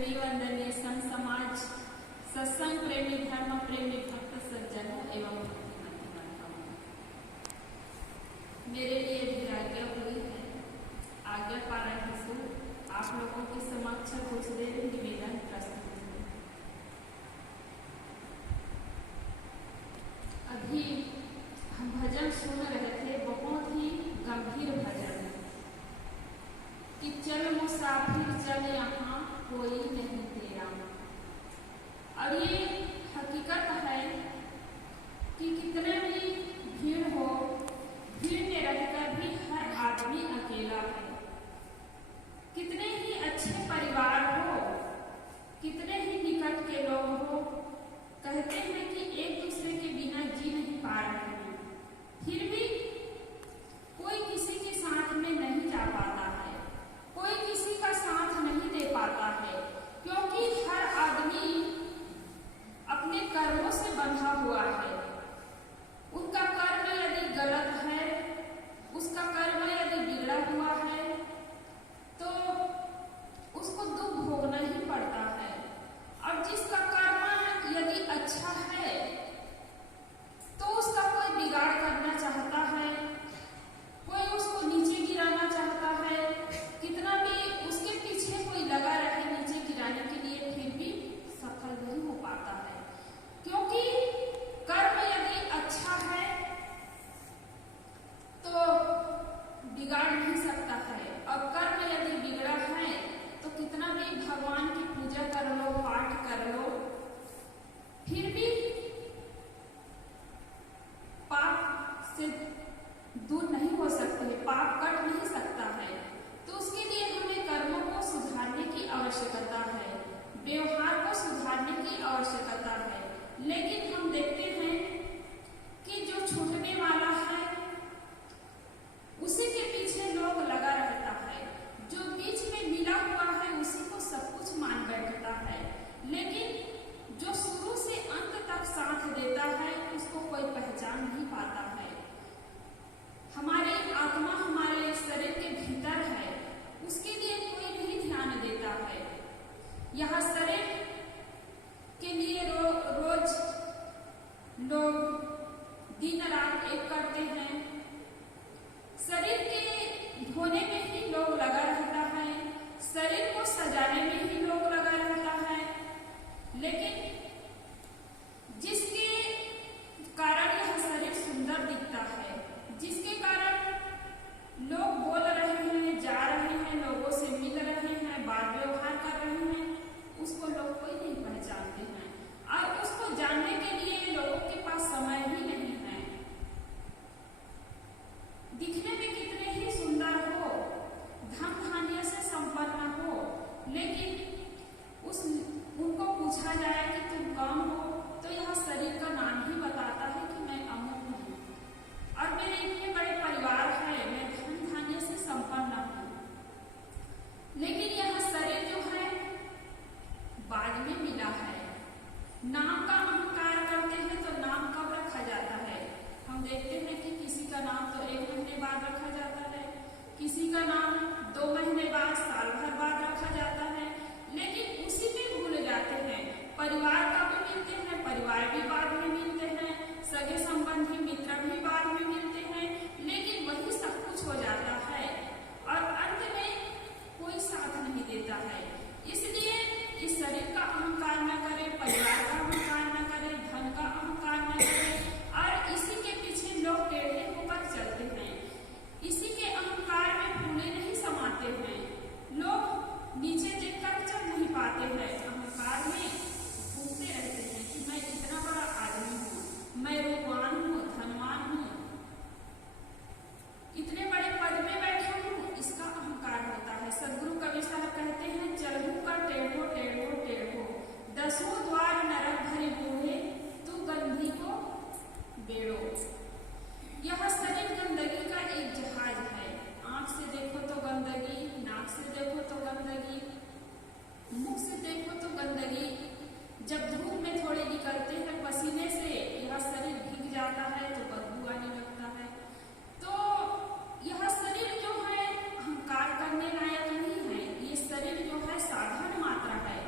आदरणीय वंदनीय संत समाज, सत्संग प्रेमी, धर्म प्रेमी, भक्त सज्जन एवं मेरे लिए भी आज्ञा हुई है। आज्ञा पालन हेतु आप लोगों के समक्ष कुछ देर निवेदन प्रस्तुत है। अभी हम भजन सुन रहे थे, बहुत ही गंभीर भजन कि चल मुसाफिर चल यहाँ कोई नहीं तेरा। और ये हकीकत है कि कितने भी भीड़ हो, भीड़ में रहकर भी हर आदमी अकेला है। कितने ही अच्छे परिवार हो, कितने ही निकट के लोग हो, कहते हैं कि एक दूसरे के बिना जी नहीं पा रहे हैं, फिर भी कोई किसी के साथ में नहीं जा पाता है, कोई किसी का साथ नहीं दे पाता है, क्योंकि हर आदमी अपने कर्मों से बंधा हुआ है। उनका कर्म यदि गलत है, उसका कर्म यदि बिगड़ा हुआ है, तो उसको दुख भोगना ही पड़ता है। अब जिसका कर्म यदि अच्छा है, तो उसका कोई बिगाड़ करना चाहता है, कोई उसको नीचे गिराना चाहता है, कितना भी उसके पीछे कोई लगा रहे नीचे गिराने के लिए, फिर भी सफल नहीं हो पाता है। क्योंकि कर्म यदि अच्छा है तो बिगाड़ नहीं सकता है, और कर्म यदि बिगड़ा है तो कितना भी भगवान की पूजा कर लो, पाठ कर लो, फिर भी पाप से दूर नहीं हो सकते, पाप कट नहीं सकता है। तो उसके लिए हमें कर्मों को सुधारने की आवश्यकता है, व्यवहार को सुधारने की आवश्यकता है। लेकिन हम देखते हैं कि जो छूटने वाला है उसी के पीछे लोग लगा रहता है, जो बीच में मिला हुआ है उसी को सब कुछ मान बैठता है, लेकिन जो शुरू से अंत तक साथ देता है उसको कोई पहचान नहीं पाता है। हमारी आत्मा हमारे शरीर के भीतर है, उसके लिए कोई नहीं ध्यान देता है। यह शरीर के लिए रोज लोग दिन रात एक करते हैं, शरीर के धोने में ही लोग लगा रहता है, शरीर को सजाने में ही लोग लगा रहता है, लेकिन जिसके कारण यह शरीर सुंदर दिखता है, जिसके कारण लोग बोल रहे हैं, जा रहे हैं, लोगों से मिल रहे हैं, बात व्यवहार कर रहे हैं, उसको लोग कोई नहीं पहचानते हैं। और उसको जानने के लिए लोगों के पास समय ही नहीं है। दिखने में कितने ही सुंदर हो, धन धान्य से संपन्न हो, लेकिन उनको पूछा जाए कि तुम कौन हो, तो यह शरीर का नाम ही बताता है कि मैं अमुक हूँ, और मेरे इतने बड़े परिवार है, मैं धन धान्य से संपन्न हूँ। लेकिन यह शरीर जो है बाद में मिला है। नाम का अहंकार करते हैं तो नाम कब रखा जाता है? हम देखते हैं कि किसी का नाम तो 1 महीने बाद रखा जाता है, किसी का नाम 2 महीने बाद, साल भर बाद रखा जाता है, लेकिन उसी में भूल जाते हैं। परिवार का भी मिलते हैं, परिवार भी बाद में मिलते हैं, सगे संबंधी मित्र भी बाद में मिलते हैं, लेकिन वही सब कुछ हो जाता है और अंत में कोई साथ नहीं देता है। इसलिए इस शरीर का अहंकार न करें, परिवार का अहंकार न करें, धन का अहंकार न करें, और इसी के पीछे लोग टेढ़े होकर चलते हैं, इसी के अहंकार में फूले नहीं समाते हैं, लोग नीचे देखकर चल नहीं पाते हैं, अहंकार में घूमते रहते हैं कि मैं इतना बड़ा आदमी हूँ, मैं रूपवान हूँ, धनवान हूँ, इतने बड़े पद में बैठा हूँ, इसका अहंकार होता है। सदगुरु कवि साहब कहते हैं, चलहु का टेढ़ो टेढ़ो टेढ़ो, 10 द्वार नरक भरे बूढ़े, तू गंधी को बेड़ो। यह शरीर गंदगी का एक जहाज है। आंख से देखो तो गंदगी, नाक से देखो तो गंदगी, मुख से देखो तो गंदगी। जब धूप में थोड़े निकलते हैं पसीने से, यह शरीर भीग जाता है तो बदबू आने लगता है। तो यह शरीर जो है अहंकार करने लायक नहीं है, ये शरीर जो है साधारण मात्रा है।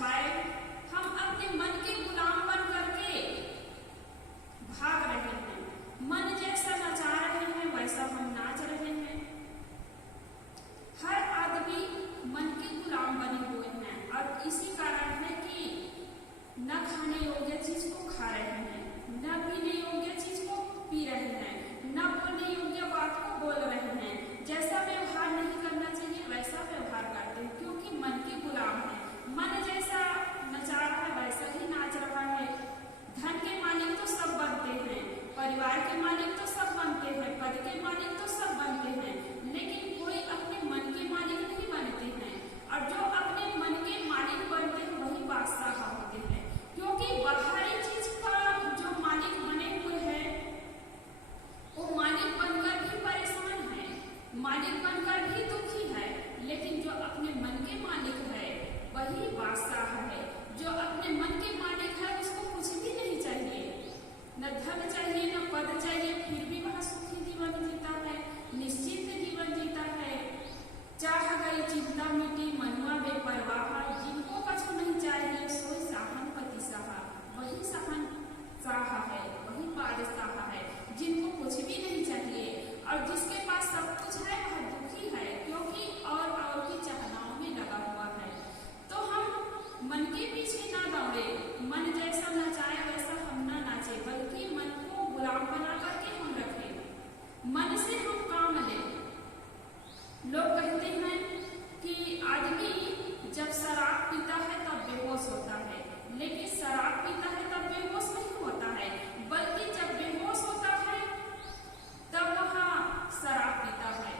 पाए। हम अपने मन के गुलाम बन करके भाग रहे हैं। मन जैसा नचा रहे हैं वैसा हम नाच रहे हैं। हर आदमी मन के गुलाम बने हुए हैं और इसी कारण है कि न खाने योग्य चीज को खा रहे हैं, न पीने योग्य चीज को पी रहे हैं, न बोलने योग्य बात को बोल रहे हैं। जैसा व्यवहार नहीं करना चाहिए वैसा व्यवहार करते हैं क्योंकि मन के गुलाम है। मन जैसा नचा रहा है वैसा ही नाच रहा है। धन के मालिक तो सब बनते हैं, परिवार के मालिक तो सब बनते हैं, पद के मालिक तो सब बनते हैं, लेकिन कोई अपने मन के मालिक नहीं बनते हैं। और जो अपने मन के मालिक बनते हैं वही बादशाह होते हैं, क्योंकि बाहरी चीज का जो मालिक बने हुए हैं वो मालिक बनकर भी परेशान है, मालिक बनकर भी दुखी है, लेकिन जो अपने मन के मालिक है वही बादशाह है। जो अपने मन के मालिक है उसको कुछ भी नहीं चाहिए, न धन चाहिए न पद चाहिए, फिर भी वह सुखी जीवन जीता है, निश्चित जीवन जीता है। चाह गई चिंता मिटी मनुआ बेपरवाह, जिनको कछु नहीं चाहिए सोई साहन पति सहा। वही सहन साह है, वही बादशाह है जिनको कुछ भी नहीं चाहिए, और जिसके पास सब कुछ है वह दुखी है क्योंकि और की चाहनाओं में लगा हुआ है। तो हम मन के पीछे ना दौड़े, मन जैसा नचाए वैसा हम ना नाचे, बल्कि मन को गुलाम बना करके हम रखें, मन से हम काम लें। लोग कहते हैं कि आदमी जब शराब पीता है तब बेहोश होता है, लेकिन शराब पीता है तब बेहोश नहीं होता है, बल्कि जब बेहोश होता है तब वह शराब पीता है।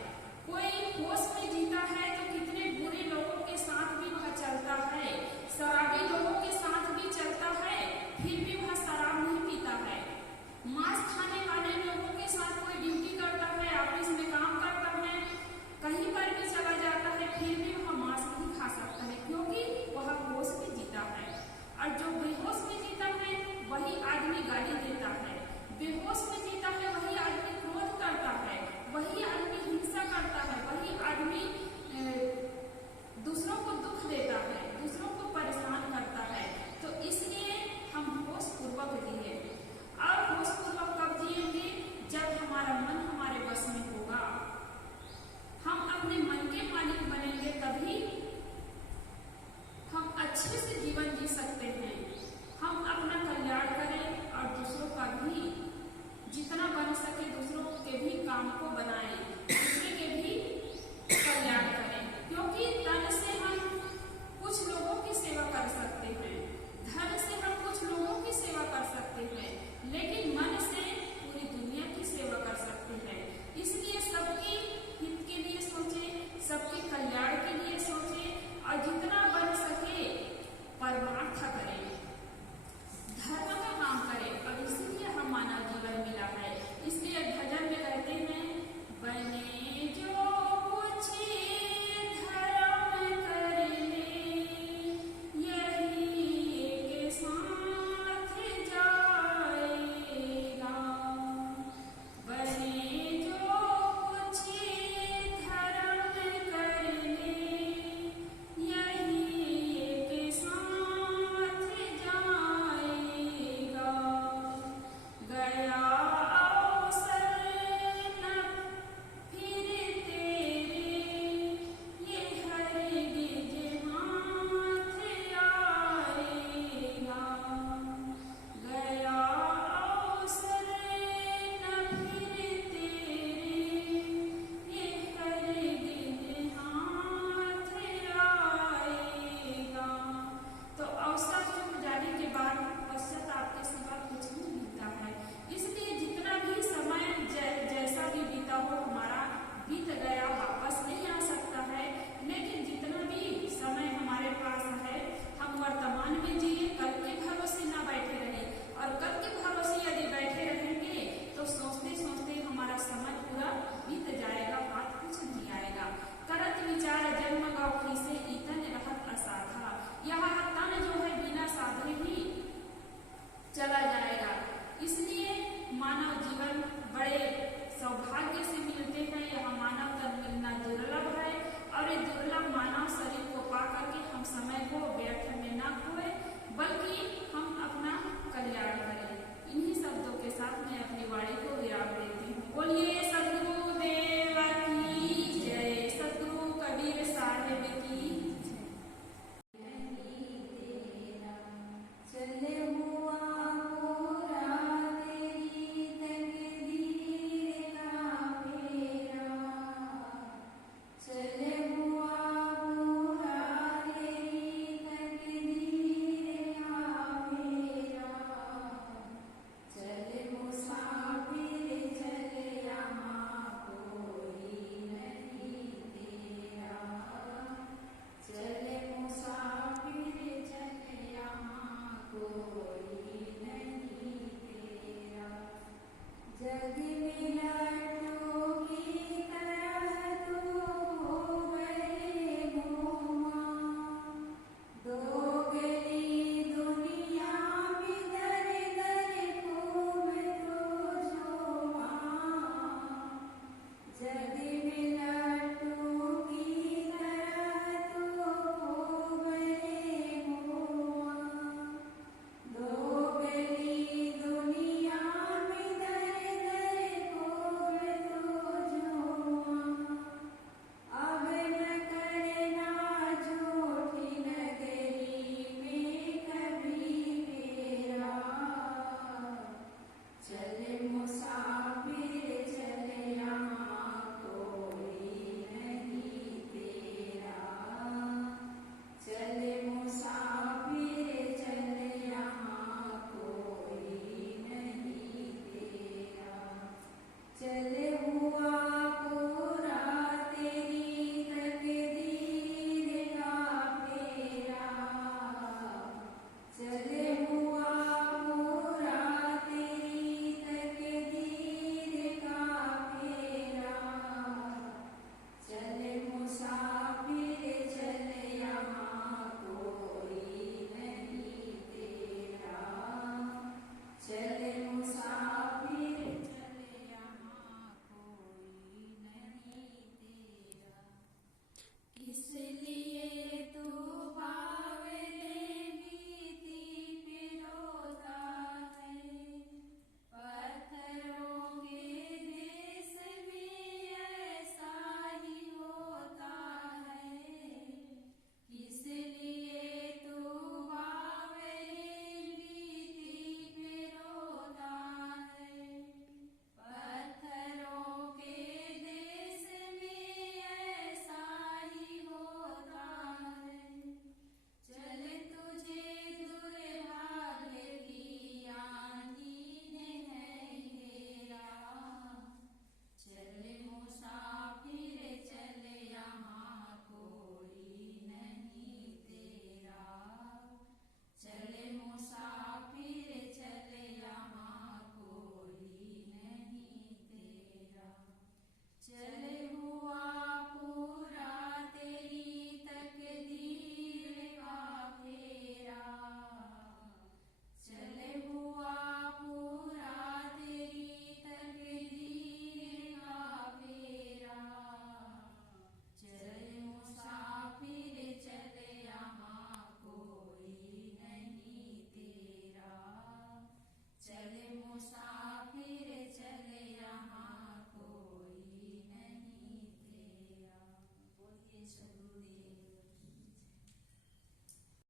कोई होश में जीता है तो कितने बुरे लोगों के साथ भी वह चलता है, शराबी लोगों के साथ भी चलता है, फिर भी वह शराब नहीं पीता है। मांस खाने वाले लोगों के साथ कोई ड्यूटी करता है, ऑफिस में काम करता है, कहीं पर भी चला जाता है, फिर भी वह मांस नहीं खा सकता है क्योंकि वह होश में जीता है। और जो बेहोश में जीता है वही आदमी गाली देता है, बेहोश में जीता है वही आदमी क्रोध करता है, वही आदमी हिंसा करता है, वही आदमी दूसरों को दुख देता है, दूसरों को परेशान करता है। तो इसलिए हम होश पूर्वक जिए। और होश पूर्वक कब जिएंगे? जब हमारा मन हमारे बस में होगा, हम अपने मन के मालिक बनेंगे, तभी हम अच्छे से जीवन जी सकते हैं। हम अपना कल्याण करें और दूसरों का भी जितना बन सके दूसरों के भी काम को बनाएं, दूसरे के भी कल्याण करें, क्योंकि तन से हम कुछ लोगों की सेवा कर सकते हैं, धन से हम कुछ लोगों की सेवा कर सकते हैं, लेकिन मन से पूरी दुनिया की सेवा कर सकते हैं। इसलिए सबके हित के लिए सोचें, सबके कल्याण के लिए सोचें और जितना बन सके परमार्थ करें, धर्म का काम करें, और इसीलिए हम मानव जीवन मिला है। इसलिए भजन में कहते हैं, बने जो पूछे धर्म कर ले, यही के साथ जाएगा। बने जो पूछे धर्म कर ले, यही के साथ जाएगा। गया अवसर न फिर तेरे, ये हरगिज हाथ आएगा। गया अवसर न फिर तेरे, ये हरगिज हाथ आएगा। तो अवसर चुक जाने के बाद पश्चाताप के सिवा कुछ नहीं मिलता है। इसलिए जितना भी समय जैसा भी बीता हो, हमारा बीत गया वापस नहीं आ सकता है, लेकिन जितना भी समय हमारे पास है हम वर्तमान में जिए, कल के भरोसे ना बैठे रहे। और कल के भरोसे यदि बैठे रहेंगे तो सोचते सोचते हमारा समय पूरा बीत जाएगा, हाथ कुछ नहीं आएगा। करत विचार जन्म गौ से ईतन रहत असाधा, यह तन जो है बिना साधे ही चला जाएगा। इसलिए मानव जीवन बड़े सौभाग्य से मिलते हैं। यह मानव तन मिलना दुर्लभ है और ये दुर्लभ मानव शरीर को पा करके हम समय को व्यर्थ में न वाणी को विराम देती हूँ। बोलिए